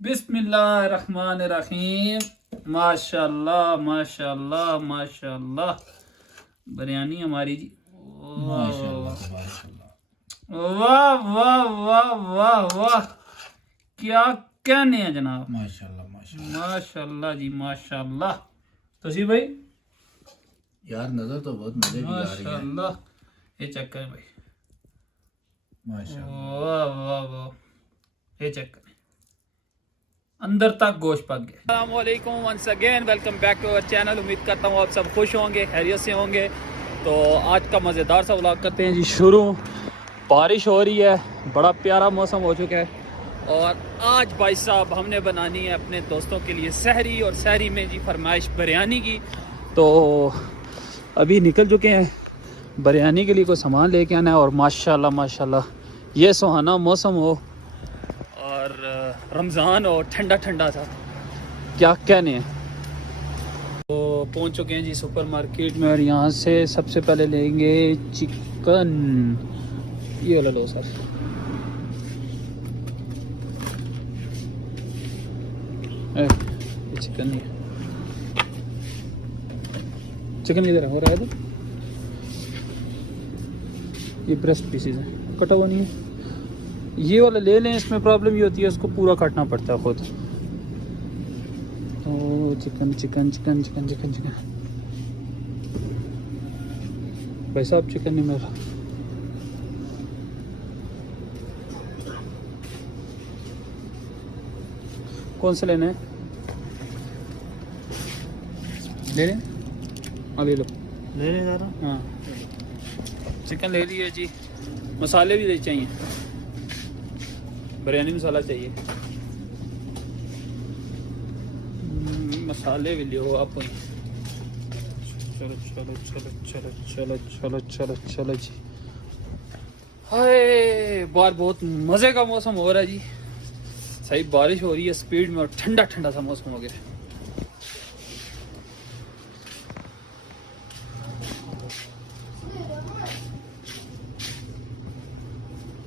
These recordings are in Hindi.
बिस्मिल्लाहिर्रहमानिर्रहीम। माशाल्लाह माशाल्लाह माशाल्लाह। बिरयानी हमारी जी। माशाल्लाह माशाल्लाह वाह वाह वाह वाह वाह, क्या कहने हैं जनाब। माशाल्लाह माशाल्लाह माशाल्लाह जी माशाल्लाह। तो जी भाई यार नजर तो बहुत मजे की आ रही है। माशाल्लाह, ये चेक करें भाई। माशाल्लाह वाह वाह वाह, ये चेक करें, अंदर तक गोश्त पक गया। अस्सलाम वालेकुम, once again welcome back to our channel. उम्मीद करता हूँ आप सब खुश होंगे, खैरियत से होंगे। तो आज का मज़ेदार सा व्लॉग करते हैं जी शुरू। बारिश हो रही है, बड़ा प्यारा मौसम हो चुका है। और आज भाई साहब हमने बनानी है अपने दोस्तों के लिए सहरी, और सहरी में जी फरमाइश बिरयानी की। तो अभी निकल चुके हैं बिरयानी के लिए, कोई सामान लेके आना है। और माशाल्लाह माशाल्लाह ये सुहाना मौसम हो और रमज़ान हो, ठंडा ठंडा सा, क्या कहने हैं। तो पहुंच चुके हैं जी सुपर मार्केट में, और यहाँ से सबसे पहले लेंगे चिकन। ये वाला लो सर। ये चिकन नहीं है। चिकन किधर है? हो रहा है तो ये ब्रेस्ट पीसेज है, कटा हुआ नहीं है। ये वाला ले लें, इसमें प्रॉब्लम ये होती है उसको पूरा काटना पड़ता है खुद। तो chicken chicken chicken chicken chicken chicken, भाई साहब चिकन नहीं मिल रहा। कौन सा लेना है? ले लें? हाँ ले लो, ले ले जरा। हाँ चिकन ले लिया जी। मसाले भी चाहिए, बिरयानी मसाला चाहिए। मसाले भी लियो आप। चलो चलो चलो चलो चलो चलो चलो चलो जी। हाय बाहर बहुत मज़े का मौसम हो रहा है जी। सही बारिश हो रही है स्पीड में, और ठंडा ठंडा सा मौसम हो गया।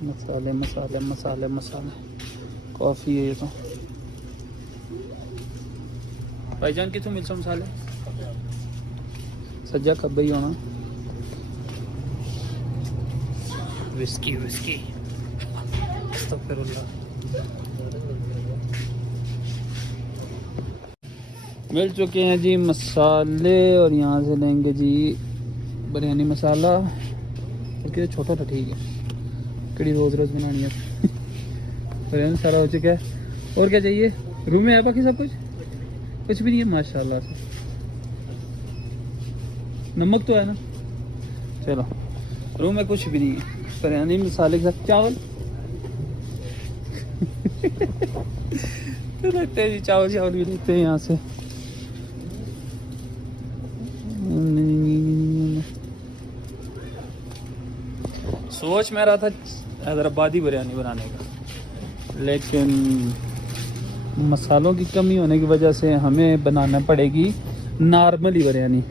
मसाले मसाले मसाले मसाले, कॉफ़ी है ये तो। भाईजान कितों मिल सो मसाले? सज्जा खब्बे ही होना। Whisky whisky, अस्तगफिरुल्लाह। मिल चुके हैं जी मसाले, और यहाँ से लेंगे जी बिरयानी मसाला। ओके छोटा था, ठीक है, कड़ी रोज़ रोज़ बनानी है। बिरयानी सारा हो चुका है। और क्या चाहिए? रूम में है बाकी सब कुछ? कुछ भी नहीं है माशाल्लाह से। नमक तो है ना? चलो, रूम में कुछ भी नहीं है। बिरयानी मसाले के साथ चावल। लगते हैं जी चावल चावल भी लेते हैं यहाँ से। सोच में रहा था हैदराबादी बिरयानी बनाने का, लेकिन मसालों की कमी होने की वजह से हमें बनाना पड़ेगी नॉर्मली बिरयानी।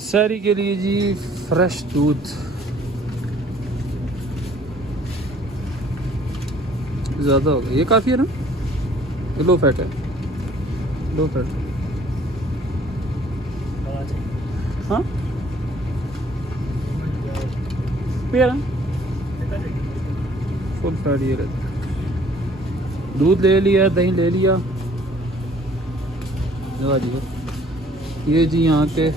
सहरी के लिए जी फ्रेश दूध। ज़्यादा हो गया, ये काफ़ी है ना? ये लो फैट है, लो फैट। हाँ पिया फुल फैट ये रहता है। दूध ले लिया, दही ले लिया। ये जी यहाँ के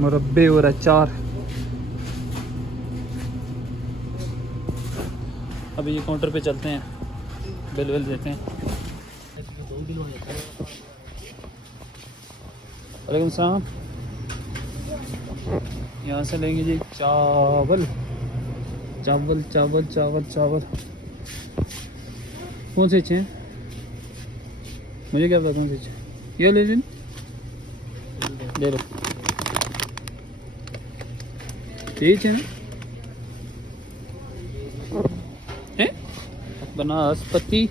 मुरब्बे और अचार। अभी ये काउंटर पे चलते हैं, बिल विल देते हैं। वालेकुम सलाम। यहाँ से लेंगे जी चावल चावल चावल चावल चावल। कौन से अच्छे हैं? मुझे क्या पता कौन से अच्छे हैं। ये ले लीजिए, ले लो। ठीक है ना? है बनास्पति,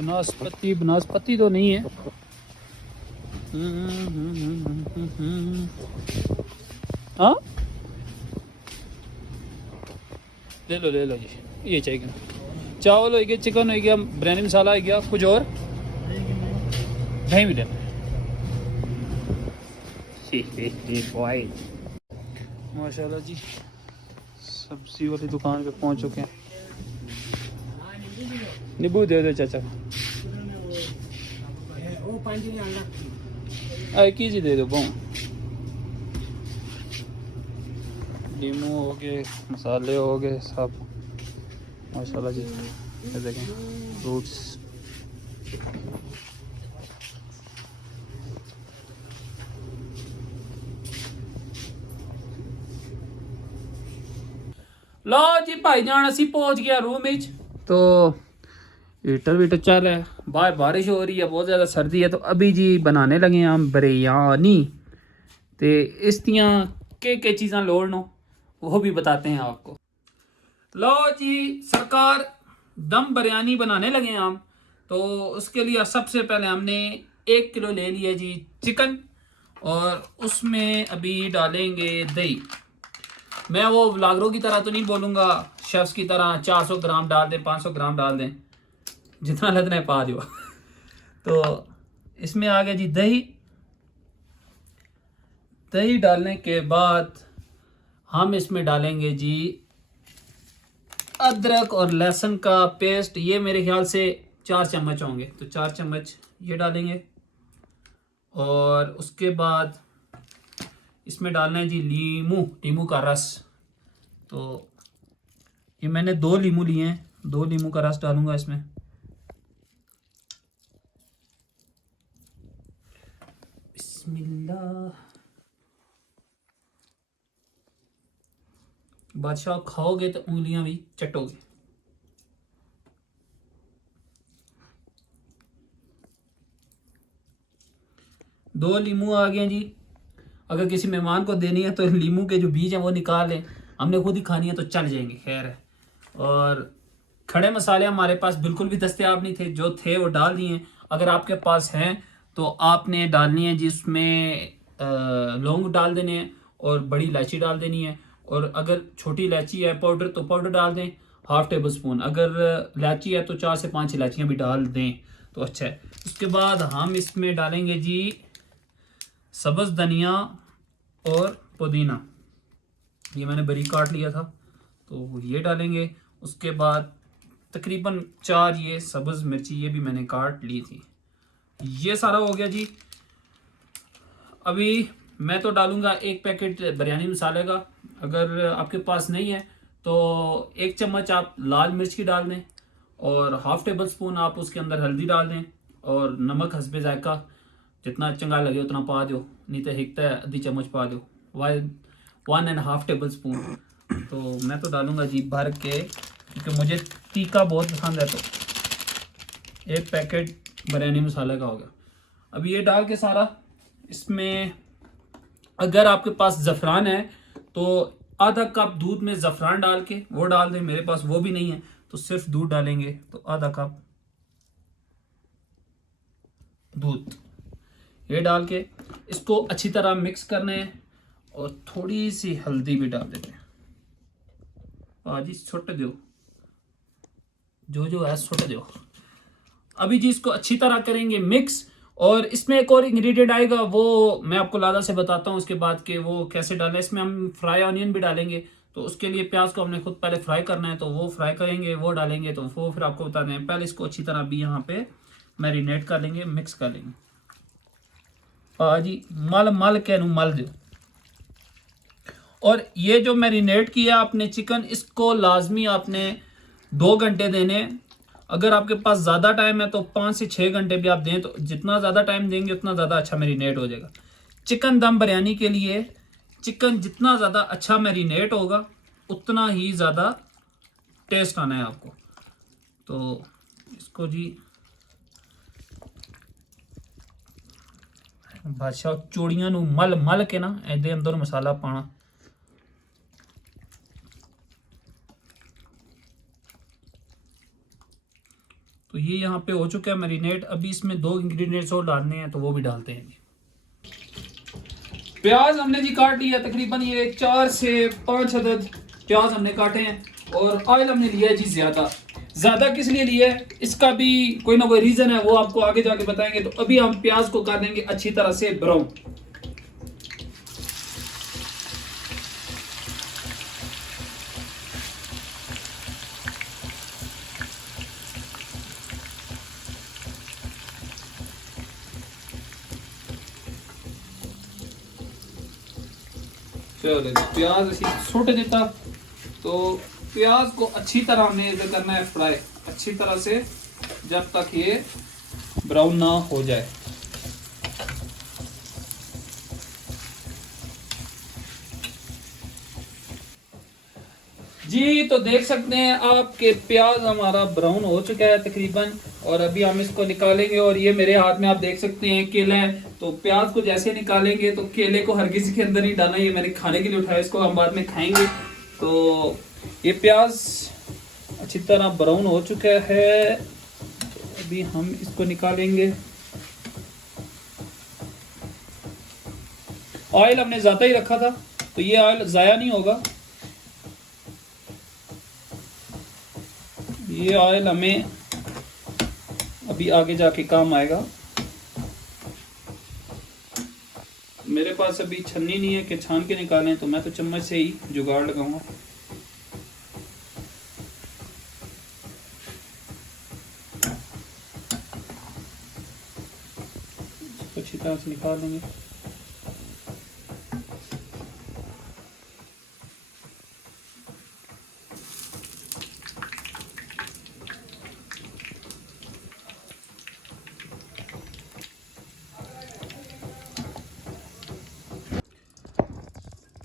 बनास्पति बनास्पति तो नहीं है। हाँ ले लो जी, ये चाहिए। चावल हो गया, चिकन हो गया, बिरयानी मसाला हो गया, कुछ और दही भी लेना। माशाल्लाह जी, सब्जी वाली दुकान पे पहुंच चुके हैं। नींबू दे दो चाचा, एक ही दे दो बहु। नींबू हो गए, मसाले हो गए सब माशाल्लाह जी। ये देखें फ्रूट्स, लो जी भाईजान असी पहुंच गया रूम विच। तो हीटर वीटर चल रहा है, बाहर बारिश हो रही है, बहुत ज़्यादा सर्दी है। तो अभी जी बनाने लगे हैं हम बिरयानी। तो इस दियाँ के चीज़ां लोड़ नो वो भी बताते हैं आपको। लो जी सरकार, दम बिरयानी बनाने लगे हैं हम। तो उसके लिए सबसे पहले हमने 1 किलो ले लिया जी चिकन, और उसमें अभी डालेंगे दही। मैं वो व्लॉगरों की तरह तो नहीं बोलूँगा, शेफ्स की तरह 400 ग्राम डाल दें, 500 ग्राम डाल दें, जितना लगना है पा दो। तो इसमें आ गया जी दही। दही डालने के बाद हम इसमें डालेंगे जी अदरक और लहसुन का पेस्ट। ये मेरे ख्याल से 4 चम्मच होंगे, तो 4 चम्मच ये डालेंगे। और उसके बाद इसमें डालना है जी नींबू का रस। तो ये मैंने 2 नींबू लिए हैं, 2 नींबू का रस डालूंगा इसमें। बिस्मिल्लाह। बादशाह खाओगे तो उंगलियां भी चटोगे। दो नींबू आ गए जी। अगर किसी मेहमान को देनी है तो नींबू के जो बीज हैं वो निकाल लें, हमने खुद ही खानी है तो चल जाएंगे, खैर है। और खड़े मसाले हमारे पास बिल्कुल भी दस्तयाब नहीं थे, जो थे वो डाल दिए। अगर आपके पास हैं तो आपने डालनी है जिसमें लौंग डाल देने हैं और बड़ी इलायची डाल देनी है। और अगर छोटी इलायची है पाउडर तो पाउडर डाल दें, 1/2 टेबल स्पून। अगर इलायची है तो 4 से 5 इलायचियाँ भी डाल दें तो अच्छा है। उसके बाद हम इसमें डालेंगे जी सब्ज़ धनिया और पुदीना, ये मैंने बारीक काट लिया था तो ये डालेंगे। उसके बाद तकरीबन 4 ये सब्ज़ मिर्ची, ये भी मैंने काट ली थी। ये सारा हो गया जी। अभी मैं तो डालूंगा 1 पैकेट बिरयानी मसाले का। अगर आपके पास नहीं है तो 1 चम्मच आप लाल मिर्च की डाल दें, और 1/2 टेबल स्पून आप उसके अंदर हल्दी डाल दें, और नमक हस्बे जायका, जितना चंगा लगे उतना पा दो, नहीं तो हिकता है आधी चम्मच पा दो। 1.5 टेबल स्पून। तो मैं तो डालूंगा जी भर के, क्योंकि मुझे तीखा बहुत पसंद है। तो 1 पैकेट बिरयानी मसाला का हो गया। अब ये डाल के सारा इसमें, अगर आपके पास ज़फ़रान है तो आधा कप दूध में ज़फ़रान डाल के वो डाल दें। मेरे पास वो भी नहीं है तो सिर्फ दूध डालेंगे, तो आधा कप दूध ये डाल के इसको अच्छी तरह मिक्स करना है। और थोड़ी सी हल्दी भी डाल देते हैं। जी सुट दो, जो है सुट दो। अभी जी इसको अच्छी तरह करेंगे मिक्स। और इसमें एक और इंग्रेडिएंट आएगा, वो मैं आपको लादा से बताता हूँ उसके बाद कि वो कैसे डालना है। इसमें हम फ्राई ऑनियन भी डालेंगे, तो उसके लिए प्याज को हमने खुद पहले फ्राई करना है, तो वो फ्राई करेंगे, वो डालेंगे, तो वो फिर आपको बता दें। पहले इसको अच्छी तरह भी यहाँ पे मैरिनेट कर लेंगे, मिक्स कर लेंगे। जी मल के मल दो। और ये जो मैरिनेट किया आपने चिकन, इसको लाजमी आपने 2 घंटे देने। अगर आपके पास ज़्यादा टाइम है तो 5 से 6 घंटे भी आप दें, तो जितना ज़्यादा टाइम देंगे उतना ज़्यादा अच्छा मैरिनेट हो जाएगा। चिकन दम बिरयानी के लिए चिकन जितना ज़्यादा अच्छा मैरिनेट होगा उतना ही ज़्यादा टेस्ट आना है आपको। तो इसको जी बादशाह चूड़ियां नू मल मल के ना ਇਹਦੇ अंदर मसाला पाना। तो ये यहाँ पे हो चुका है मैरिनेट। अभी इसमें 2 इंग्रेडिएंट्स और डालने हैं, तो वो भी डालते हैं। प्याज हमने जी काट लिया, तकरीबन ये 4 से 5 अदद प्याज हमने काटे हैं। और ऑयल हमने लिया है जी ज़्यादा किस लिए लिया है, इसका भी कोई ना कोई रीज़न है, वो आपको आगे जाके बताएंगे। तो अभी हम प्याज को कर देंगे अच्छी तरह से ब्राउन। चलो प्याज ऐसी छोट देता, तो प्याज को अच्छी तरह हमने इधर करना है फ्राई अच्छी तरह से, जब तक ये ब्राउन ना हो जाए। जी तो देख सकते हैं आपके प्याज हमारा ब्राउन हो चुका है तकरीबन, और अभी हम इसको निकालेंगे। और ये मेरे हाथ में आप देख सकते हैं केला है, तो प्याज को जैसे निकालेंगे तो केले को हर किसी के अंदर नहीं डालना, ये मैंने खाने के लिए उठाया, इसको हम बाद में खाएंगे। तो ये प्याज अच्छी तरह ब्राउन हो चुका है, तो अभी हम इसको निकालेंगे। ऑयल हमने ज़्यादा ही रखा था, तो ये ऑयल ज़ाया नहीं होगा, ये ऑयल हमें अभी आगे जाके काम आएगा। मेरे पास अभी छन्नी नहीं है कि छान के निकालें, तो मैं तो चम्मच से ही जुगाड़ लगाऊंगा। अच्छी तरह से निकाल लेंगे।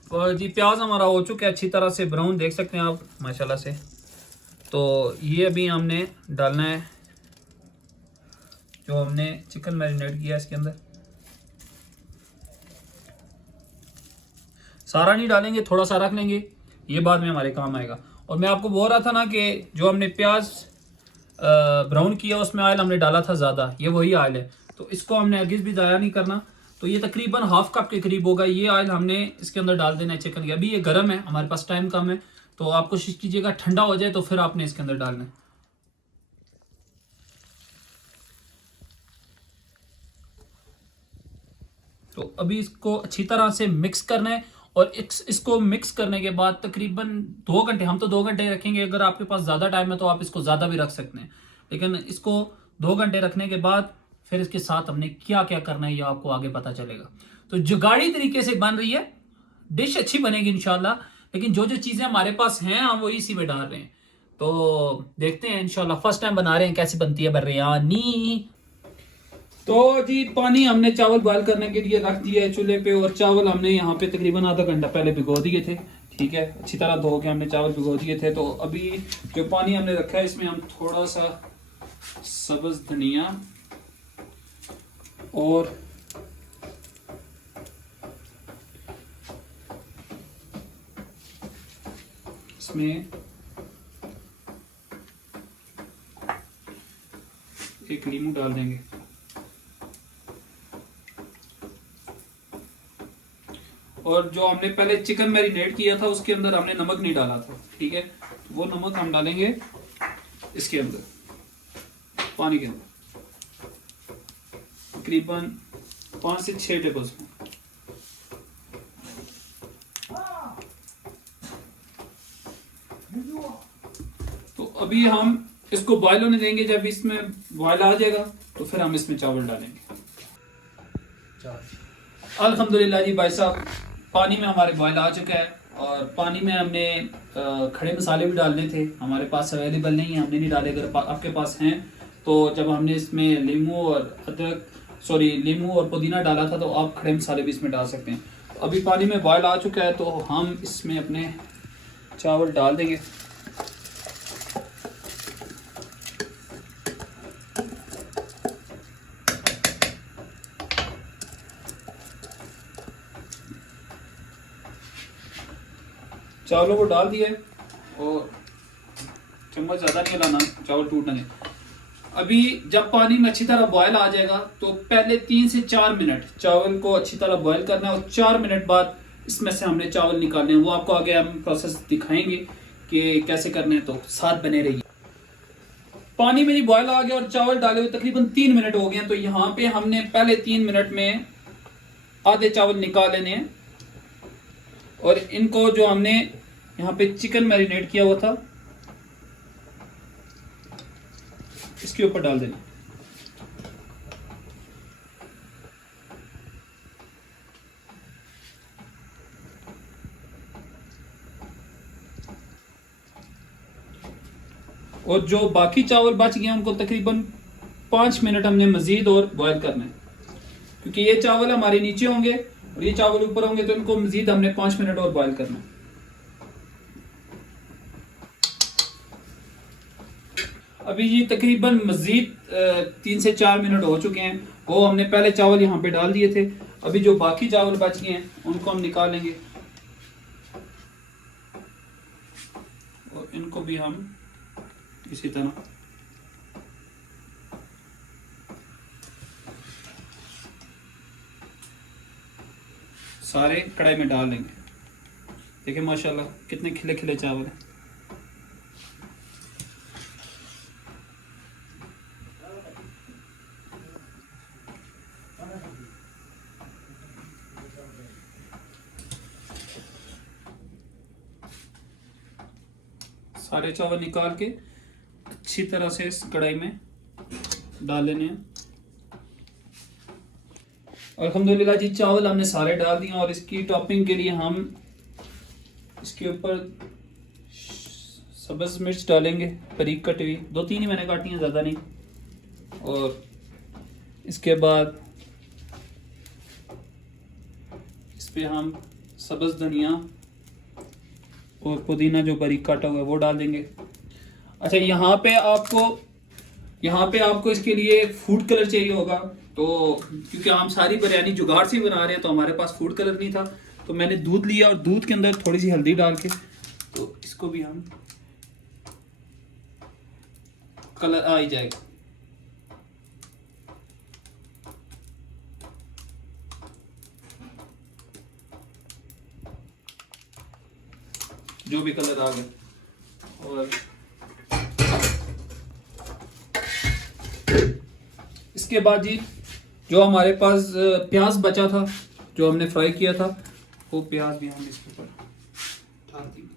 और जी प्याज हमारा हो चुका है अच्छी तरह से ब्राउन, देख सकते हैं आप माशाल्लाह से। तो ये अभी हमने डालना है जो हमने चिकन मैरिनेट किया इसके अंदर। सारा नहीं डालेंगे, थोड़ा सा रख लेंगे, ये बाद में हमारे काम आएगा। और मैं आपको बोल रहा था ना कि जो हमने प्याज ब्राउन किया उसमें ऑयल हमने डाला था ज़्यादा, ये वही ऑयल है, तो इसको हमने अगेंस्ट भी ज़ाया नहीं करना। तो ये तकरीबन हाफ कप के करीब होगा, ये ऑयल हमने इसके अंदर डाल देना है चिकन के। अभी ये गर्म है, हमारे पास टाइम कम है, तो आप कोशिश कीजिएगा ठंडा हो जाए तो फिर आपने इसके अंदर डालना है। तो अभी इसको अच्छी तरह से मिक्स करना है, और इसको मिक्स करने के बाद तकरीबन 2 घंटे, हम तो 2 घंटे रखेंगे, अगर आपके पास ज़्यादा टाइम है तो आप इसको ज़्यादा भी रख सकते हैं, लेकिन इसको 2 घंटे रखने के बाद फिर इसके साथ हमने क्या क्या करना है ये आपको आगे पता चलेगा। तो जुगाड़ी तरीके से बन रही है डिश, अच्छी बनेगी इंशाल्लाह, लेकिन जो जो चीज़ें हमारे पास हैं हम वो इसी में डाल रहे हैं। तो देखते हैं इंशाल्लाह, फर्स्ट टाइम बना रहे हैं, कैसी बनती है बिरयानी। तो जी पानी हमने चावल बॉयल करने के लिए रख दिया है चूल्हे पे, और चावल हमने यहाँ पे तकरीबन आधा घंटा पहले भिगो दिए थे, ठीक है, अच्छी तरह धो के हमने चावल भिगो दिए थे। तो अभी जो पानी हमने रखा है इसमें हम थोड़ा सा सब्ज धनिया और इसमें एक नींबू डाल देंगे, और जो हमने पहले चिकन मैरिनेट किया था उसके अंदर हमने नमक नहीं डाला था, ठीक है, तो वो नमक हम डालेंगे इसके अंदर पानी के अंदर, तकरीबन 5 से 6 टेबल स्पून। तो अभी हम इसको बॉयल होने देंगे, जब इसमें बॉयल आ जाएगा तो फिर हम इसमें चावल डालेंगे। अल्हम्दुलिल्लाह जी भाई साहब, पानी में हमारे बॉयल आ चुका है, और पानी में हमने खड़े मसाले भी डालने थे, हमारे पास अवेलेबल नहीं है, हमने नहीं डाले, अगर आपके पास हैं तो जब हमने इसमें नींबू और पुदीना डाला था तो आप खड़े मसाले भी इसमें डाल सकते हैं। अभी पानी में बॉयल आ चुका है, तो हम इसमें अपने चावल डाल देंगे। चावलों को डाल दिए, और चम्मच ज़्यादा नहीं हिलाना, चावल टूट नहीं। अभी जब पानी में अच्छी तरह बॉयल आ जाएगा तो पहले 3 से 4 मिनट चावल को अच्छी तरह बॉयल करना है, और 4 मिनट बाद इसमें से हमने चावल निकालने हैं, वो आपको आगे हम प्रोसेस दिखाएंगे कि कैसे करने हैं, तो साथ बने रहिए। पानी में जी बॉयल आ गया और चावल डाले हुए तकरीबन 3 मिनट हो गए हैं। तो यहाँ पे हमने पहले 3 मिनट में आधे चावल निकाल लेने हैं और इनको जो हमने यहाँ पे चिकन मैरिनेट किया हुआ था इसके ऊपर डाल देना। और जो बाकी चावल बच गए उनको तकरीबन 5 मिनट हमने मजीद और बॉयल करना है, क्योंकि ये चावल हमारे नीचे होंगे और ये चावल ऊपर होंगे, तो इनको मजीद हमने 5 मिनट और बॉयल करना है। अभी जी तकरीबन मजीद 3 से 4 मिनट हो चुके हैं। वो हमने पहले चावल यहाँ पे डाल दिए थे। अभी जो बाकी चावल बच गए हैं उनको हम निकालेंगे और इनको भी हम इसी तरह सारे कढ़ाई में डाल लेंगे। देखिए माशाल्लाह कितने खिले खिले चावल हैं। सारे चावल निकाल के अच्छी तरह से इस कढ़ाई में डाल लेने हैं। अल्हम्दुलिल्लाह जी चावल हमने सारे डाल दिए और इसकी टॉपिंग के लिए हम इसके ऊपर सब्ज़ मिर्च डालेंगे, बारीक कटी हुई 2-3 ही मैंने काटी हैं, ज़्यादा नहीं। और इसके बाद इस पे हम सब्ज़ धनिया और पुदीना जो बारीक काटा हुआ है वो डाल देंगे। अच्छा यहाँ पे आपको इसके लिए फूड कलर चाहिए होगा, तो क्योंकि हम सारी बिरयानी जुगाड़ से बना रहे हैं तो हमारे पास फूड कलर नहीं था, तो मैंने दूध लिया और दूध के अंदर थोड़ी सी हल्दी डाल के तो इसको भी हम कलर आ ही जाएगा। जो भी कलर आ गया। और इसके बाद जी जो हमारे पास प्याज बचा था जो हमने फ्राई किया था वो प्याज भी हम इसके ऊपर डाल देंगे।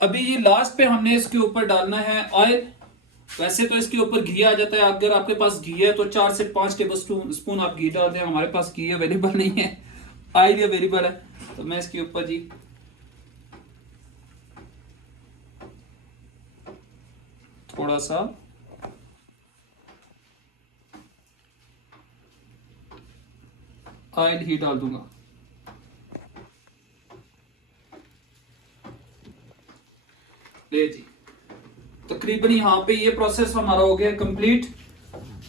अभी ये लास्ट पे हमने इसके ऊपर डालना है ऑयल। वैसे तो इसके ऊपर घी आ जाता है, अगर आपके पास घी है तो 4 से 5 टेबल स्पून आप घी डाल दें। हमारे पास घी अवेलेबल नहीं है, ऑयल अवेलेबल है, तो मैं इसके ऊपर जी थोड़ा सा ऑयल ही डाल दूंगा। ले जी तकरीबन यहाँ पे ये प्रोसेस हमारा हो गया कंप्लीट।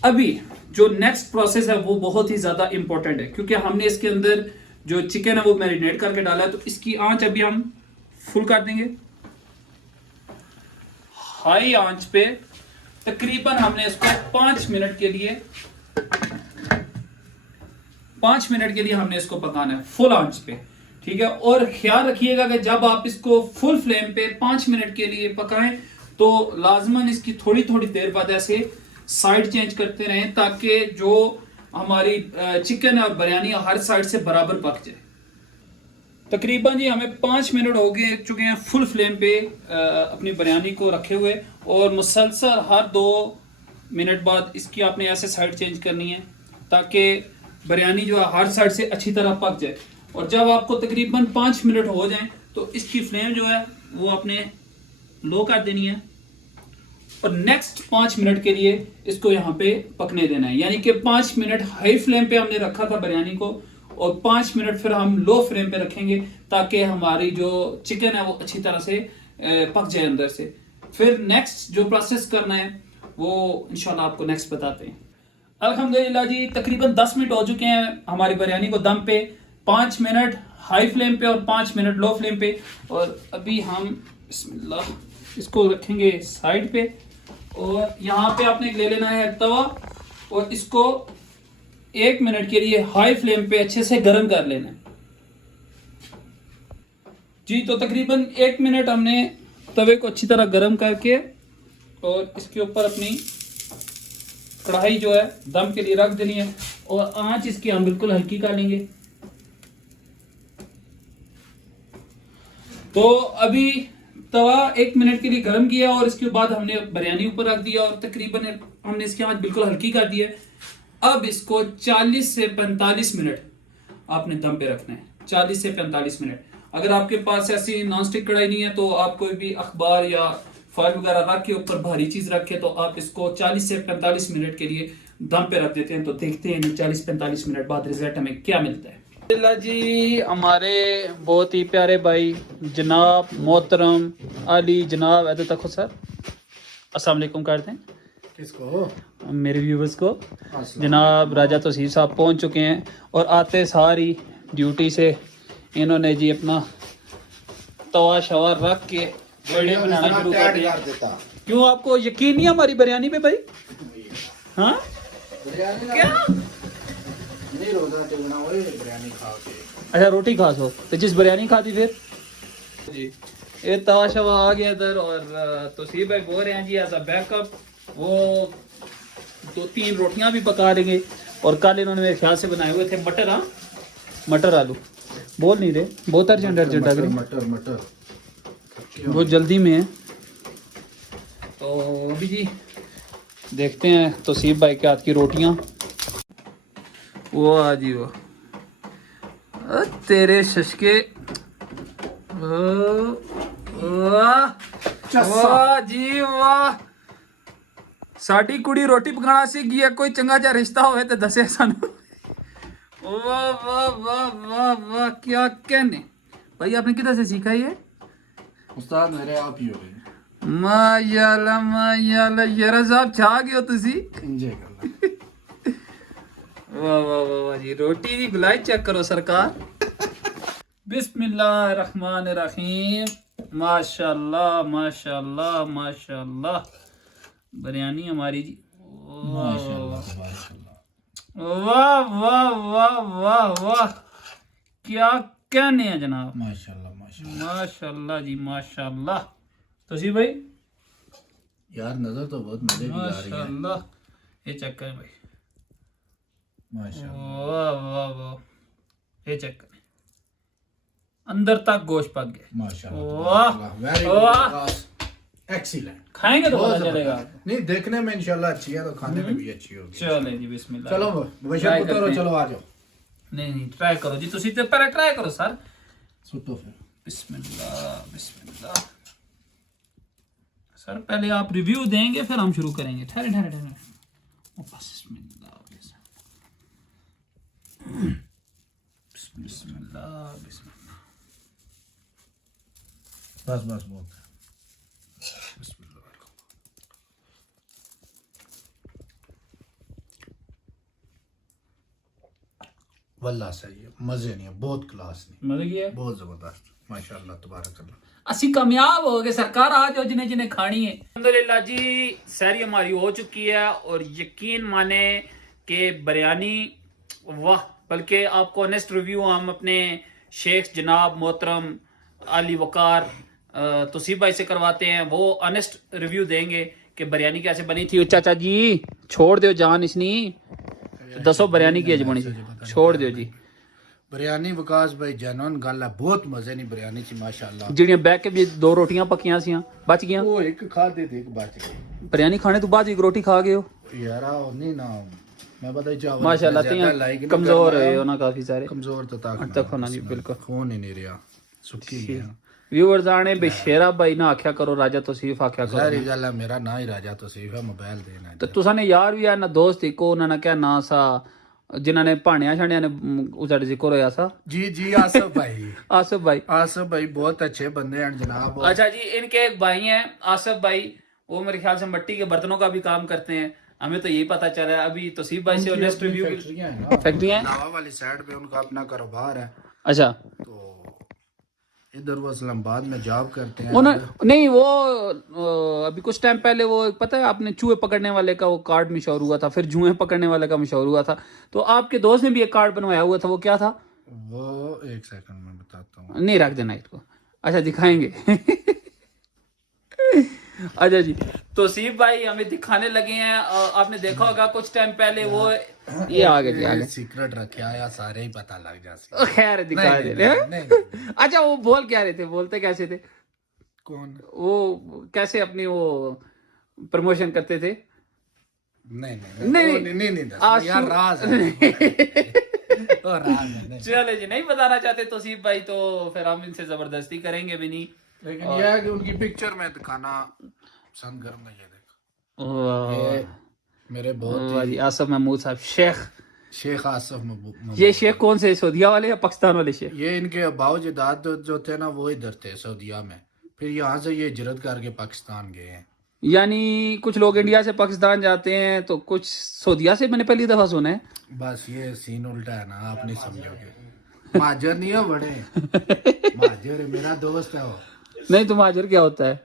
अभी जो नेक्स्ट प्रोसेस है वो बहुत ही ज्यादा इंपॉर्टेंट है, क्योंकि हमने इसके अंदर जो चिकन है वो मैरिनेट करके डाला है, तो इसकी आंच अभी हम फुल कर देंगे। हाई आंच पे तकरीबन हमने इसको 5 मिनट के लिए हमने इसको पकाना है फुल आंच पे, ठीक है। और ख्याल रखिएगा कि जब आप इसको फुल फ्लेम पे 5 मिनट के लिए पकाएं तो लाजमन इसकी थोड़ी थोड़ी देर बाद ऐसे साइड चेंज करते रहें, ताकि जो हमारी चिकन और बिरयानी हर साइड से बराबर पक जाए। तकरीबन जी हमें 5 मिनट हो गए चुके हैं फुल फ्लेम पे अपनी बिरयानी को रखे हुए, और मुसलसल हर 2 मिनट बाद इसकी आपने ऐसे साइड चेंज करनी है ताकि बिरयानी जो है हर साइड से अच्छी तरह पक जाए। और जब आपको तकरीबन 5 मिनट हो जाएं तो इसकी फ्लेम जो है वो आपने लो कर देनी है और नेक्स्ट 5 मिनट के लिए इसको यहाँ पे पकने देना है। यानी कि 5 मिनट हाई फ्लेम पे हमने रखा था बिरयानी को और 5 मिनट फिर हम लो फ्लेम पे रखेंगे ताकि हमारी जो चिकन है वो अच्छी तरह से पक जाए अंदर से। फिर नेक्स्ट जो प्रोसेस करना है वो इंशाल्लाह आपको नेक्स्ट बताते हैं। अल्हम्दुलिल्लाह जी तकरीबन 10 मिनट हो चुके हैं हमारी बिरयानी को दम पे, 5 मिनट हाई फ्लेम पे और 5 मिनट लो फ्लेम पे। और अभी हम बिस्मिल्लाह इसको रखेंगे साइड पे और यहाँ पे आपने ले लेना है तवा और इसको 1 मिनट के लिए हाई फ्लेम पे अच्छे से गर्म कर लेना है जी। तो तकरीबन 1 मिनट हमने तवे को अच्छी तरह गर्म करके और इसके ऊपर अपनी कढ़ाई जो है दम के लिए रख देनी है और आंच इसकी हम बिल्कुल हल्की कर लेंगे। तो अभी तवा 1 मिनट के लिए गर्म किया और इसके बाद हमने बिरयानी ऊपर रख दिया और तकरीबन हमने इसकी आंच बिल्कुल हल्की कर दी है। अब इसको 40 से 45 मिनट आपने दम पे रखना है, 40 से 45 मिनट। अगर आपके पास ऐसी नॉन स्टिक कढ़ाई नहीं है तो आप कोई भी अखबार या फॉइल वगैरह रख के ऊपर भारी चीज रखे तो आप इसको 40 से 45 मिनट के लिए दम पे रख देते हैं। तो देखते हैं 40-45 मिनट बाद रिजल्ट हमें क्या मिलता है। जी हमारे बहुत ही प्यारे भाई जनाब मोहतरम अली जनाब ऐसे तक हो सर, अस्सलाम वालेकुम करते हैं किसको? मेरे व्यूवर्स को। जनाब राजा तौसीफ साहब पहुंच चुके हैं और आते सारी ड्यूटी से इन्होंने जी अपना तवा शवा रख के वीडियो बनाना शुरू कर दिया। क्यों आपको यकीन नहीं हमारी बिरयानी पे भाई? हाँ क्या नहीं रोजा टेकना वो बिरयानी खा के। अच्छा रोटी खा सो तो जिस बिरयानी खाती फिर जी। ये तवा शवा आ गया इधर और तौसीफ भाई बोल रहे हैं जी एज अ बैकअप वो 2-3 रोटियां भी पका लेंगे। और कल इन्होंने मेरे ख्याल से बनाए हुए थे मटर। हाँ मटर आलू बोल नहीं रहे, बहुत अर्जेंट अर्जेंट आ गए, मटर मटर बहुत जल्दी में है। तो अभी जी देखते हैं तौसीफ भाई के हाथ की रोटियां। वाह जी वाह, तेरे शशके, वाह वाह जी वाह। साडी कुड़ी रोटी पकाना सीख गई है, कोई चंगा जा रिश्ता होवे तो दसे सानू। वाह वाह वाह वाह वाह, क्या कहने भाई, आपने किधर से सीखा ये? उस्ताद मेरे आप ही हो गए। माशाल्लाह यारा साहब छा गए हो तुसी। एंजॉय कर वाह वाह वाह वाह जी, रोटी दी गुलाई चेक करो सरकार। बिस्मिल्लाहिर्रहमानिर्रहीम, माशाल्लाह माशाल्लाह माशाल्लाह। बिरयानी हमारी जी, वाह वाह वाह वाह वाह, क्या कहने हैं जनाब। माशाल्लाह माशाल्लाह माशाल्लाह जी माशाल्लाह। तौसीफ भाई यार नजर तो बहुत मजे की आ रही है। माशाल्लाह, ये चेक करें भाई, माशाल्लाह वाह वाह वाह, ये चेक करें अंदर तक गोश्त पक गया। माशाल्लाह वेरी वाह गुड, एक्सीलेंट। खाएंगे तो बहुत पता चलेगा। जबरदस्त। नहीं देखने में इंशाल्लाह अच्छी है तो खाने में भी अच्छी होगी। चले जी बिस्मिल्लाह। चलो बशर पुत्रो चलो आ जाओ। नहीं ट्राई करो जी, तुसी तो पहले ट्राई करो सर। सुटो फिर। बिस्मिल्लाह बिस्मिल्लाह। सर पहले आप रिव्यू देंगे फिर हम शुरू करेंगे। ठहरे ठहरे ठहरे, बिस्मिल्लाह बिस्मिल्लाह बिस्मिल्लाह। बस बस बहुत है। वल्लाह सही है, मजे नहीं है, बहुत क्लास नहीं, मजा किया है? बहुत जबरदस्त, माशाल्लाह तबारकल्लाह। असि कामयाब हो गए सरकार, आज हो जिन्हें जिन्हें खानी है। अल्हम्दुलिल्लाह जी सहरी हमारी हो चुकी है और यकीन माने कि बिरयानी वाह। बल्कि आपको ऑनेस्ट रिव्यू हम अपने शेख जनाब मोहतरम अली वकार तौसीफ भाई से करवाते हैं। वो ऑनेस्ट रिव्यू देंगे कि बिरयानी कैसे बनी थी। चाचा जी छोड़ दो जान इसनी, दसो बिरयानी की बनी थी, छोड़ दो जी। बिरयानी विकास भाई जेन्युइन गल है, बहुत मजे नहीं बिरयानी ची माशाल्लाह। ਜਿਹੜੀਆਂ ਬਹਿ ਕੇ ਵੀ 2 ਰੋਟੀਆਂ ਪੱਕੀਆਂ ਸੀਆਂ ਬਚ ਗਈਆਂ। ਉਹ ਇੱਕ ਖਾਦੇ ਤੇ ਇੱਕ ਬਚ ਗਈ। ਬਿਰयानी ਖਾਣੇ ਤੋਂ ਬਾਅਦ ਇੱਕ ਰੋਟੀ ਖਾ ਗਏ ਹੋ यार ਉਹ नहीं ना, मैं पता चावल माशाल्लाह। कमजोर है हो ना काफी सारे, कमजोर तो तक होना जी बिल्कुल। खून ही नहीं रहा, सुक्की गया। व्यूअर्स आने बेशेरा भाई ना आख्या करो, राजा तौसीफ आख्या करो। सारी गल है, मेरा ना ही राजा तौसीफ है, मोबाइल देना है। ਤੇ ਤੁਸਾਂ ਨੇ ਯਾਰ ਵੀ ਆ ਨਾ ਦੋਸਤ ਇੱਕੋ ਉਹਨਾਂ ਨੇ ਕਿਹਾ ਨਾ ਸਾ ਜਿਨ੍ਹਾਂ ਨੇ ਭਾਣਿਆਂ ਛਾਣਿਆਂ ਨੇ ਉਹਦਾ ਜ਼ਿਕਰ ਹੋਇਆ ਸਾ। जी जी आसिफ भाई आसिफ भाई, आसिफ भाई बहुत अच्छे बंदे हैं जनाब। अच्छा जी इनके एक भाई हैं आसिफ भाई, वो मेरे ख्याल से मिट्टी के बर्तनों का भी काम करते हैं। हमें तो यही पता चला है अभी तौसीफ भाई से ऑनेस्ट रिव्यू। फैक्ट्रियां हैं नावा वाली साइड पे उनका अपना कारोबार है। अच्छा, तो इधर वो इस्लामाबाद में जॉब करते हैं। नहीं वो अभी कुछ टाइम पहले वो पता है आपने चूहे पकड़ने वाले का वो कार्ड मशहूर हुआ था, फिर जुए पकड़ने वाले का मशहूर हुआ था। तो आपके दोस्त ने भी एक कार्ड बनवाया हुआ था, वो क्या था? वो एक सेकंड में बताता हूँ। नहीं रख देना इसको। अच्छा दिखाएंगे। अच्छा जी, तो सीफ भाई हमें दिखाने लगे हैं। आपने देखा होगा कुछ टाइम पहले वो ये आगे जी आगे सीक्रेट रखे आया, सारे ही पता लग जाते। खैर दिखा दे रहे हैं। अच्छा वो बोल क्या रहे थे, बोलते कैसे थे? कौन? वो कैसे अपनी वो प्रमोशन करते थे? नहीं यार, राज है। तो राज है। चले जी, नहीं बताना चाहते तो सीफ भाई, तो फिर हम इनसे जबरदस्ती करेंगे भी नहीं। लेकिन यह है कि उनकी पिक्चर में दिखाना पसंद करूंगा। ये देखो, ये मेरे बहुत जी आसिफ महमूद साहब, शेख आसिफ महमूद। ये शेख कौन से, सऊदीया वाले या पाकिस्तान वाले शेख? ये इनके अबाव जदाद जो थे ना, वो इधर थे सऊदीया में, फिर यहाँ से ये हिजरत करके पाकिस्तान गए हैं। यानी कुछ लोग इंडिया से पाकिस्तान जाते हैं तो कुछ सऊदीया से, मैंने पहली दफा सुना है। बस ये सीन उल्टा है ना, आप नहीं समझोगे। महाजर नहीं है बड़े, महाजर मेरा दोस्त है वो। नहीं तो महाजर क्या होता है?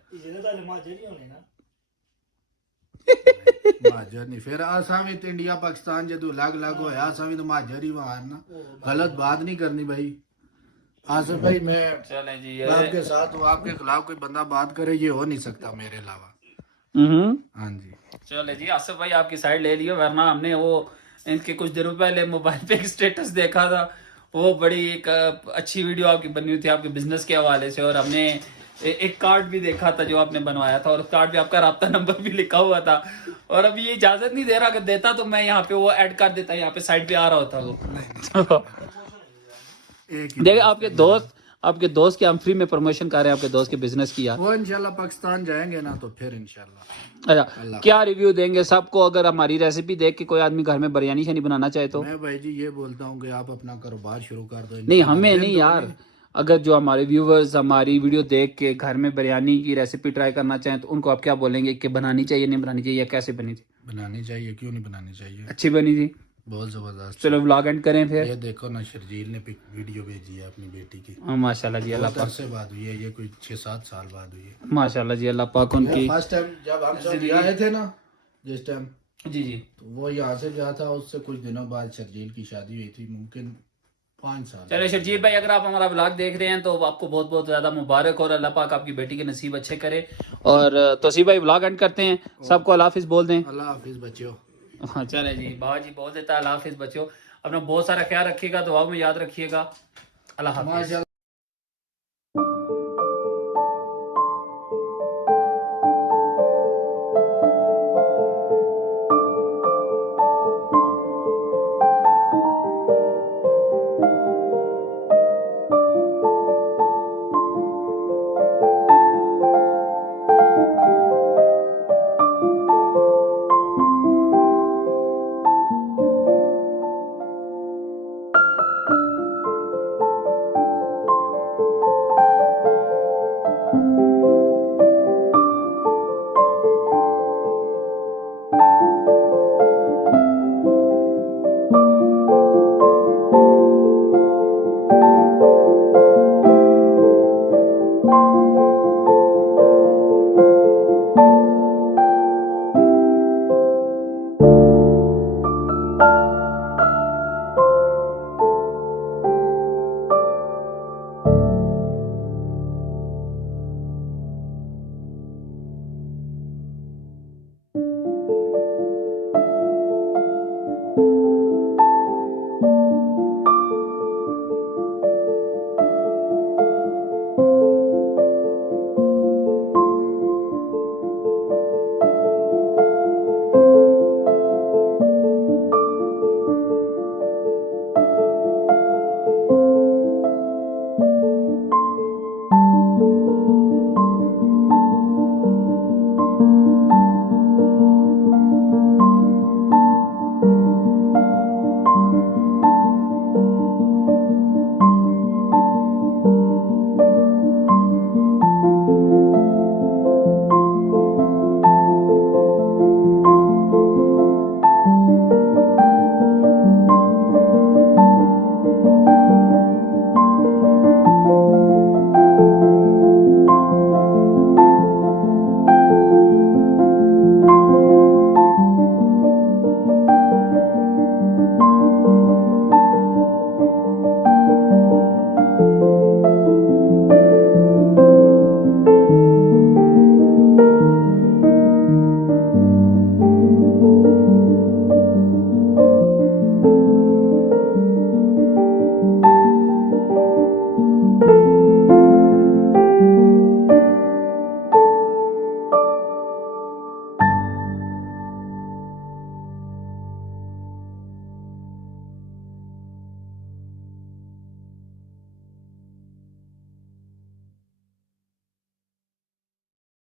महाजर नहीं, फिर आसामी तो इंडिया पाकिस्तान जो अलग अलग हो, आसामी तो महाजर ही वहां ना। गलत बात नहीं करनी भाई। आसिफ भाई मैं चले जी, आपके साथ हूँ, आपके खिलाफ कोई बंदा बात करे ये हो नहीं सकता मेरे अलावा। हाँ जी, चले जी, आसिफ भाई आपकी साइड ले लियो, वरना हमने वो इनके कुछ दिनों पहले मोबाइल पे एक स्टेटस देखा था, वो बड़ी एक अच्छी वीडियो आपकी बनी हुई थी आपके बिजनेस के हवाले से, और हमने एक कार्ड भी देखा था जो आपने बनवाया था, और उस कार्ड पे आपका राब्ता नंबर भी लिखा हुआ था। और अभी ये इजाजत नहीं दे रहा, अगर देता तो मैं यहाँ पे वो ऐड कर देता, यहाँ पे साइड पे आ रहा होता वो। देखिए आपके दोस्त के हम फ्री में प्रमोशन कर रहे हैं, आपके दोस्त के बिजनेस की यार। वो इंशाल्लाह पाकिस्तान जाएंगे ना तो फिर इंशाल्लाह। अच्छा क्या रिव्यू देंगे सबको, अगर हमारी रेसिपी देख के कोई आदमी घर में बिरयानी शानी बनाना चाहे तो? मैं भाई जी ये बोलता हूँ कि आप अपना कारोबार शुरू कर दो। नहीं हमें नहीं यार, अगर जो हमारे व्यूवर्स हमारी वीडियो देख के घर में बिरयानी की रेसिपी ट्राई करना चाहें तो उनको आप क्या बोलेंगे कि बनानी चाहिए नहीं बनानी चाहिए, या कैसे बनी थी? बनानी चाहिए, क्यों नहीं बनानी चाहिए, अच्छी बनी थी, बहुत जबरदस्त। चलो व्लॉग एंड करें फिर। ये देखो ना, शर्जील ने वीडियो भेजी है अपनी बेटी की। माशाल्लाह जी, अल्लाह पाक से बात हुई है, ये कोई 6-7 साल बाद हुई है। माशाल्लाह जी, अल्लाह पाक उनकी। फर्स्ट टाइम जब हम सऊदी आए थे ना, जिस टाइम जी जी, तो वो यहाँ से गया था, उससे कुछ दिनों बाद शर्जील की शादी हुई थी, मुमकिन 5 साल। चलिए शर्जील भाई, अगर आप हमारा ब्लॉग देख रहे हैं तो आपको बहुत बहुत ज्यादा मुबारक, और अल्लाह पाक आपकी बेटी के नसीब अच्छे करे। और तोसीफ भाई ब्लॉग एंड करते हैं, सबको अल्लाह हाफिज बोल दें। अल्लाह हाफिज बच्चों। हाँ चले जी, बाबा जी बोल देता है अल्लाह हाफिज बच्चों, अपना बहुत सारा ख्याल रखिएगा, दुआ में याद रखिएगा, अल्लाह हाफिज।